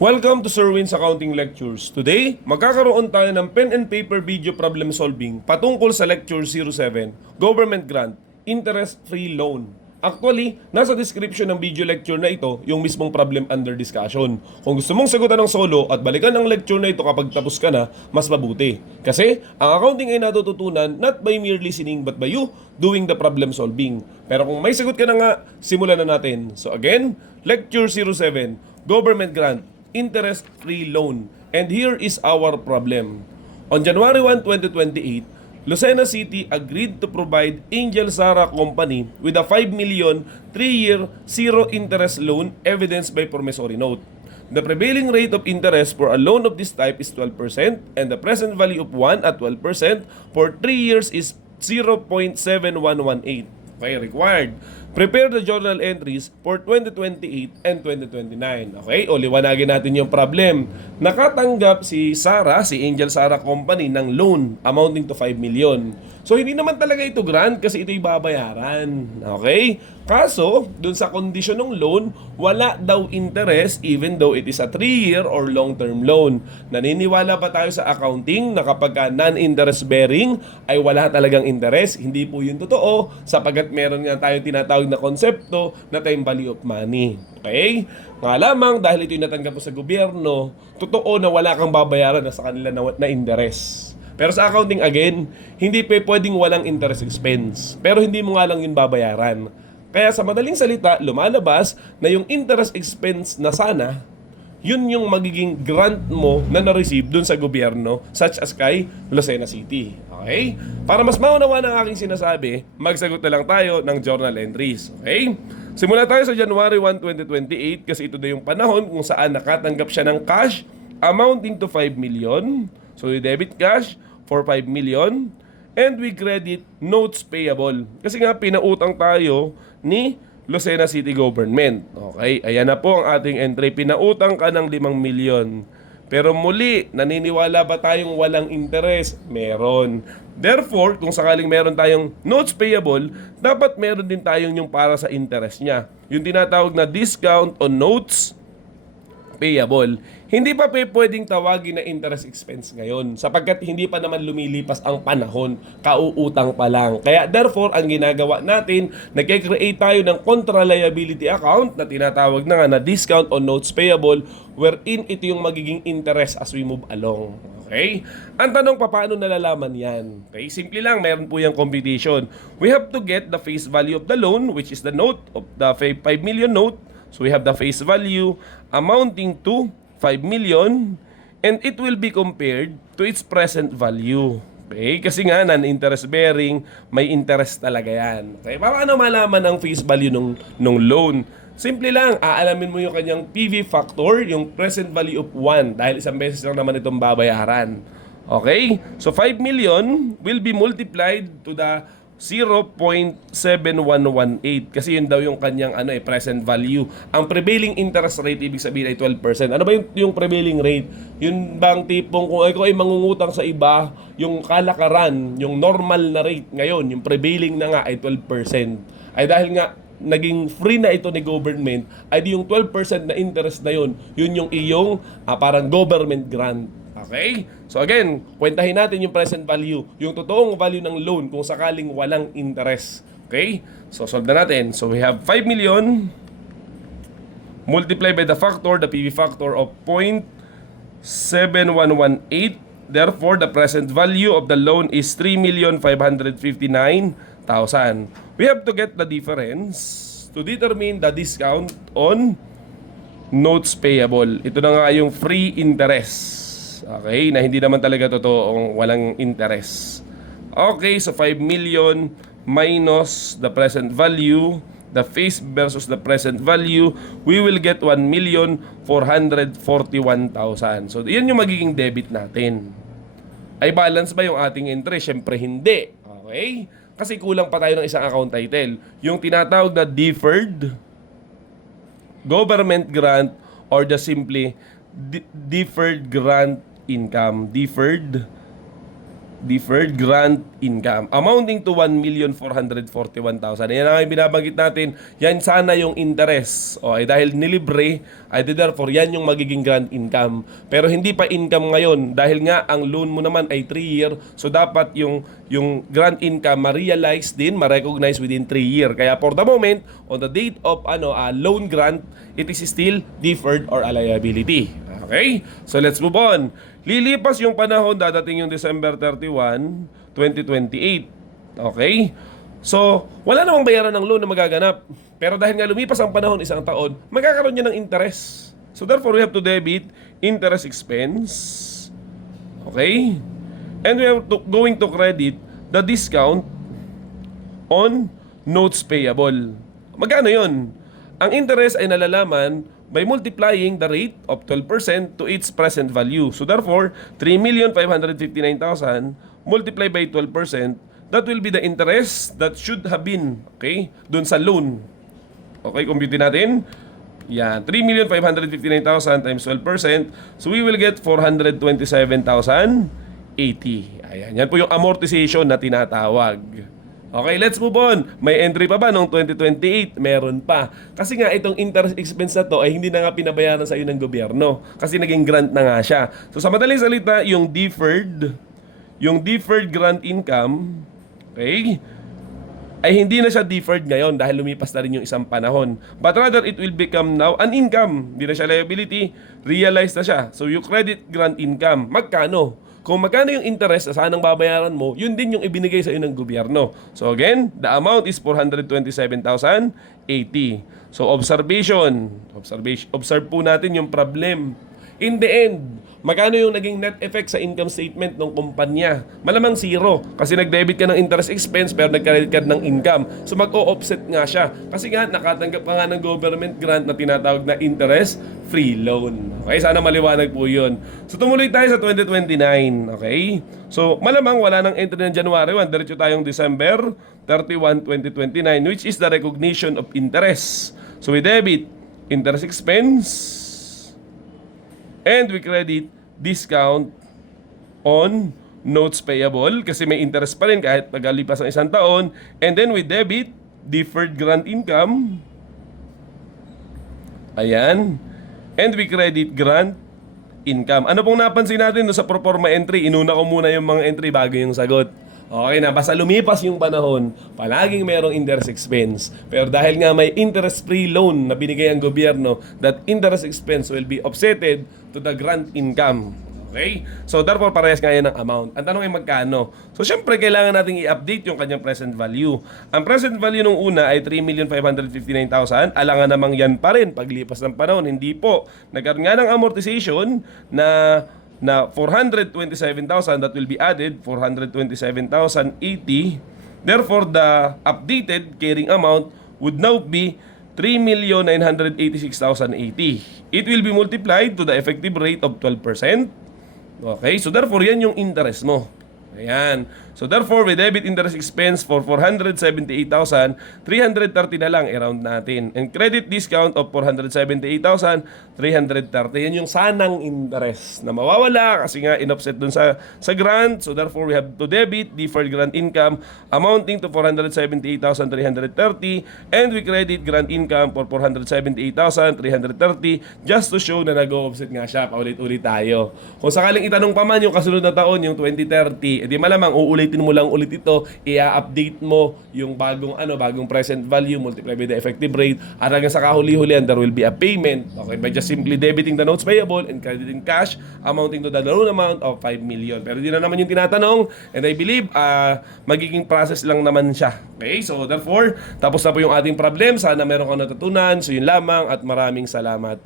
Welcome to Sir Win's Accounting Lectures. Today, magkakaroon tayo ng pen and paper video problem solving patungkol sa Lecture 07, Government Grant, Interest-Free Loan. Actually, nasa description ng video lecture na ito yung mismong problem under discussion. Kung gusto mong sagutan ng solo at balikan ang lecture na ito kapag tapos ka na, mas mabuti. Kasi, ang accounting ay natututunan not by mere listening but by you doing the problem solving. Pero kung may sagot ka na nga, simulan na natin. So again, Lecture 07, Government Grant, Interest-Free Loan. And here is our problem. On January 1, 2028, Lucena City agreed to provide Angel Sara Company with a 5 million 3-year zero-interest loan evidenced by promissory note. The prevailing rate of interest for a loan of this type is 12% and the present value of 1 at 12% for 3 years is 0.7118. Okay, required. Prepare the journal entries for 2028 and 2029. Okay, o liwanagin natin yung problem. Nakatanggap si Sara, si Angel Sara Company ng loan amounting to 5 million. So hindi naman talaga ito grant kasi ito'y babayaran. Okay? Kaso, dun sa kondisyon ng loan, wala daw interest even though it is a 3-year or long-term loan. Naniniwala ba tayo sa accounting na kapag non-interest bearing ay wala talagang interest? Hindi po yun totoo sapagkat meron nga tayo tinatawag na konsepto na time value of money. Okay? Nga lamang dahil ito'y natanggap mo sa gobyerno, totoo na wala kang babayaran na sa kanila na interest. Pero sa accounting again, hindi pwedeng walang interest expense. Pero hindi mo nga lang yun babayaran. Kaya sa madaling salita, lumalabas na yung interest expense na sana, yun yung magiging grant mo na na-receive dun sa gobyerno such as kay Lucena City. Okay? Para mas maunawa ng aking sinasabi, magsagot na lang tayo ng journal entries. Okay? Simula tayo sa January 1, 2028 kasi ito na yung panahon kung saan nakatanggap siya ng cash amounting to 5 million. So, we debit cash for 5 million and we credit notes payable. Kasi nga, pinautang tayo ni Lucena City Government. Okay, ayan na po ang ating entry. Pinautang ka ng 5 million. Pero muli, naniniwala ba tayong walang interest? Meron. Therefore, kung sakaling meron tayong notes payable, dapat meron din tayong yung para sa interest niya. Yung tinatawag na discount on notes payable. Hindi pa pwedeng tawagin na interest expense ngayon sapagkat hindi pa naman lumilipas ang panahon, kauutang pa lang. Kaya therefore, ang ginagawa natin, nagke-create tayo ng contra liability account na tinatawag na nga na discount on notes payable wherein ito yung magiging interest as we move along. Okay? Ang tanong, paano nalalaman yan? Okay, simple lang, meron po yung computation. We have to get the face value of the loan, which is the note of the 5 million note. So we have the face value amounting to 5 million and it will be compared to its present value. Okay? Kasi nga, non-interest bearing, may interest talaga yan. Okay? Paano malaman ang face value nung loan? Simple lang, aalamin mo yung kanyang PV factor, yung present value of 1 dahil isang beses lang naman itong babayaran. Okay? So 5 million will be multiplied to the 0.7118 kasi yun daw yung kanyang present value. Ang prevailing interest rate ibig sabihin ay 12%. Ano ba yung prevailing rate? Yun bang tipong kung ikaw ay mangungutang sa iba, yung kalakaran, yung normal na rate ngayon, yung prevailing na nga ay 12%. Ay dahil nga naging free na ito ni government, ay di yung 12% na interest na yun yung iyong parang government grant. Okay? So again, kwentahin natin yung present value, yung totoong value ng loan kung sakaling walang interest. Okay? So solve na natin. So we have 5 million multiplied by the factor, the PV factor of 0.7118. Therefore, the present value of the loan is 3,559,000. We have to get the difference to determine the discount on notes payable. Ito na nga yung free interest. Okay, na hindi naman talaga totoong walang interest. Okay, so 5 million minus the present value, the face versus the present value, we will get 1,441,000. So, yan yung magiging debit natin. Ay balance ba yung ating entry? Siyempre hindi. Okay? Kasi kulang pa tayo ng isang account title. Yung tinatawag na deferred government grant or the simply deferred grant income. Deferred deferred grant income amounting to 1,441,000. Yan ang binabanggit natin. Yan sana yung interest. O ay dahil nilibre, ay therefore yan yung magiging grant income. Pero hindi pa income ngayon dahil nga ang loan mo naman ay 3-year. So dapat yung grant income ma-realize din, ma-recognize within 3 year. Kaya for the moment, on the date of loan grant, it is still deferred or a liability. Okay? So let's move on. Lilipas yung panahon, dadating yung December 31, 2028. Okay? So, wala namang bayaran ng loan na magaganap. Pero dahil nga lumipas ang panahon, isang taon, magkakaroon niya ng interest. So therefore, we have to debit interest expense. Okay? And we are going to credit the discount on notes payable. Magkano yun? Ang interest ay nalalaman by multiplying the rate of 12% to its present value. So therefore, 3,559,000 multiplied by 12%, that will be the interest that should have been, okay, dun sa loan. Okay, compute natin. Yan, 3,559,000 times 12%. So we will get 427,080. Ayan, yan po yung amortization na tinatawag. Okay, let's move on. May entry pa ba noong 2028? Meron pa. Kasi nga itong interest expense na to ay hindi na nga pinabayaran sa iyo ng gobyerno. Kasi naging grant na nga siya. So sa madaling salita, yung deferred grant income, okay, ay hindi na siya deferred ngayon dahil lumipas na rin yung isang panahon. But rather, it will become now an income. Hindi na siya liability. Realize na siya. So you credit grant income. Magkano? Kung magkano yung interest na sanang babayaran mo, yun din yung ibinigay sa iyo ng gobyerno. So again, the amount is 427,080. So observe po natin yung problem. In the end, magkano yung naging net effect sa income statement ng kumpanya? Malamang zero. Kasi nag-debit ka ng interest expense pero nag-credit ka ng income. So mag-o-offset nga siya. Kasi nga, nakatanggap pa nga ng government grant na tinatawag na interest-free loan. Okay, sana maliwanag po yun. So tumuloy tayo sa 2029. Okay? So malamang wala nang entry ng January 1. Diretso tayong December 31, 2029, which is the recognition of interest. So we debit interest expense and we credit discount on notes payable kasi may interest pa rin kahit pagkalipas ng isang taon. And then we debit deferred grant income. Ayan. And we credit grant income. Ano pong napansin natin no sa proforma entry? Inuna ko muna yung mga entry bago yung sagot. Okay na, basta lumipas yung panahon, palaging merong interest expense. Pero dahil nga may interest-free loan na binigay ang gobyerno, that interest expense will be offsetted to the grant income. Okay? So therefore, parehas nga yan ng amount. Ang tanong ay magkano? So syempre, kailangan natin i-update yung kanyang present value. Ang present value nung una ay 3,559,000. Alangan namang yan pa rin paglipas ng panahon. Hindi po. Nagkaroon nga ng amortization na 427,000 that will be added, 427,080. Therefore, the updated carrying amount would now be 3,986,080. It will be multiplied to the effective rate of 12%. Okay, so therefore, yan yung interest mo. Ayan. So therefore, we debit interest expense for 478,330 na lang, i-round natin. And credit discount of 478,330. Yan yung sanang interest na mawawala kasi nga in-offset dun sa grant. So therefore, we have to debit deferred grant income amounting to 478,330 and we credit grant income for 478,330 just to show na nag-offset nga siya. Paulit-ulit tayo. Kung sakaling itanong pa man yung kasunod na taon, yung 2030, edi malamang uulitin mo lang ulit ito, i-update mo yung bagong present value multiplied by the effective rate at hanggang sa kahuli-hulihan there will be a payment, okay, by just simply debiting the notes payable and crediting cash amounting to the loan amount of 5 million. Pero di na naman yung tinatanong and I believe magiging process lang naman siya. Okay, so therefore tapos na po yung ating problem. Sana meron kang natutunan. So yun lamang at maraming salamat.